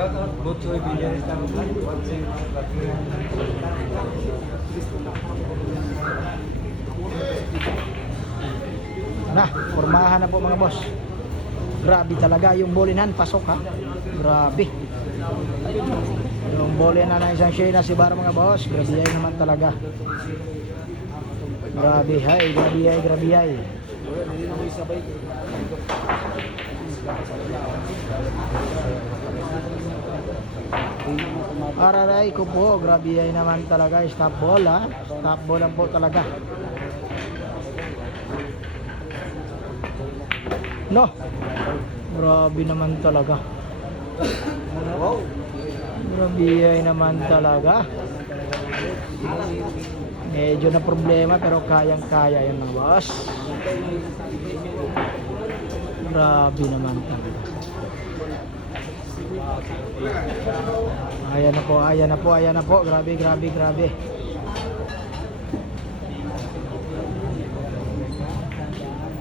Shout out Butchoy Villarista. Na, formahan na po mga boss. Grabe talaga yung bolinan, pasok ha. Grabe. Yung bolinan na isang Shayna si Bar mga boss, grabe ay naman talaga. Grabe hay, grabe ay, grabe ay. Araray ko po, grabe ay naman talaga. Stop ball ha, stop ball lang po talaga. No, grabe naman talaga. Grabe ay naman talaga. Medyo na problema pero kayang-kaya yan mga boss. Grabe naman talaga. Ayan na po, ayan na po, ayan na po. Grabe, grabe, grabe.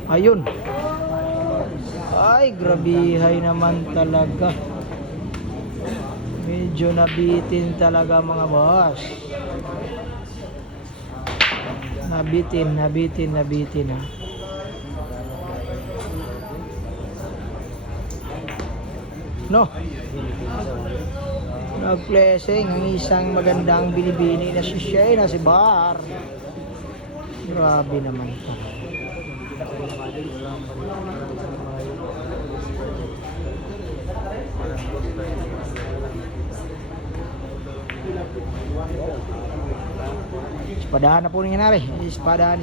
Ayun. Ay, grabihay naman talaga. Medyo nabitin talaga mga boss. Nabitin ha. No. Nag-blessing ang isang magandang binibini na si Shayna si Bar. Grabe naman to. Ispadahan na po nangyari. Ispadahan.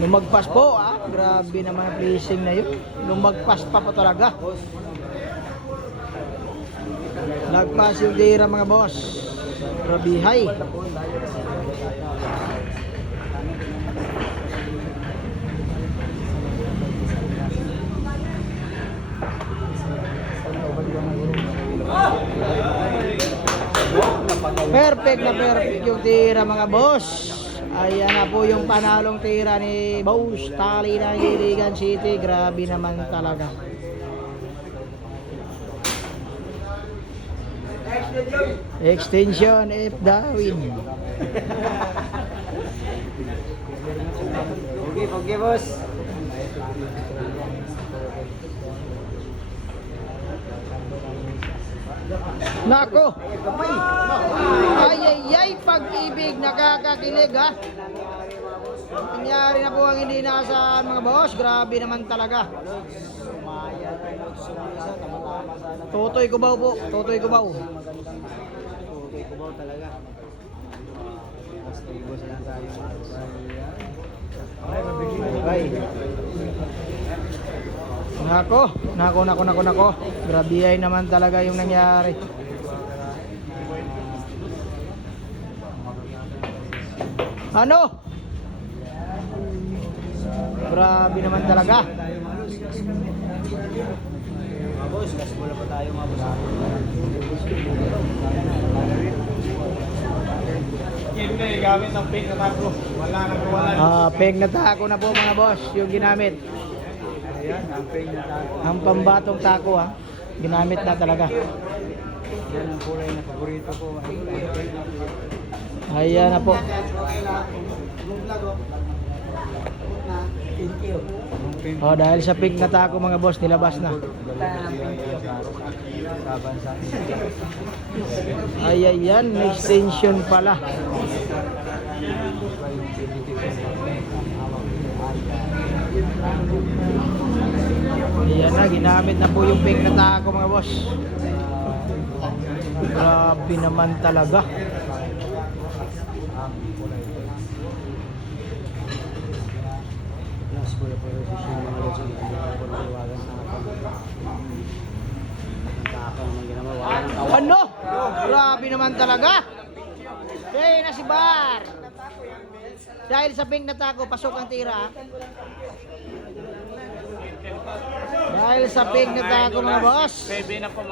Lumagpas po grabe naman ang placing na yun. Lumagpas pa po talaga. Lagpas yung tira mga boss. Grabihay. Perfect yung tira mga boss. Ayan na po yung panalong tira ni Boss Tali ng Iligan City. Grabe naman talaga. Extension F Darwin. Okay, boss. Nako. Ay, pag-ibig, nakakakilig ha. Nangyari na po ang hindi naasahan mga boss. Grabe naman talaga. Totoy Cubao po. Totoy Cubao talaga. Nako. Grabe ay naman talaga yung nangyari. Ano? Grabe naman talaga. Boss, gas mula pa tayo mga boss. Gamit ng pink na tako. Wala. Peg na tako na po mga boss, yung ginamit. Ayan, ang pink na tako. Ang pambatong tako ha. Ginamit na talaga. Yan ang kulay na paborito ko. Ayan na po. Dahil sa pink na tako mga boss, nilabas na. Ayan, may extension pala. Ayan na, ginamit na po yung pink na tako mga boss. Grabe naman talaga. Ano? Grabe naman talaga. Kaya na si Bar. Dahil sa pink na tako, pasok ang tira. Dahil sa pink na tago mga boss. Baby na po mga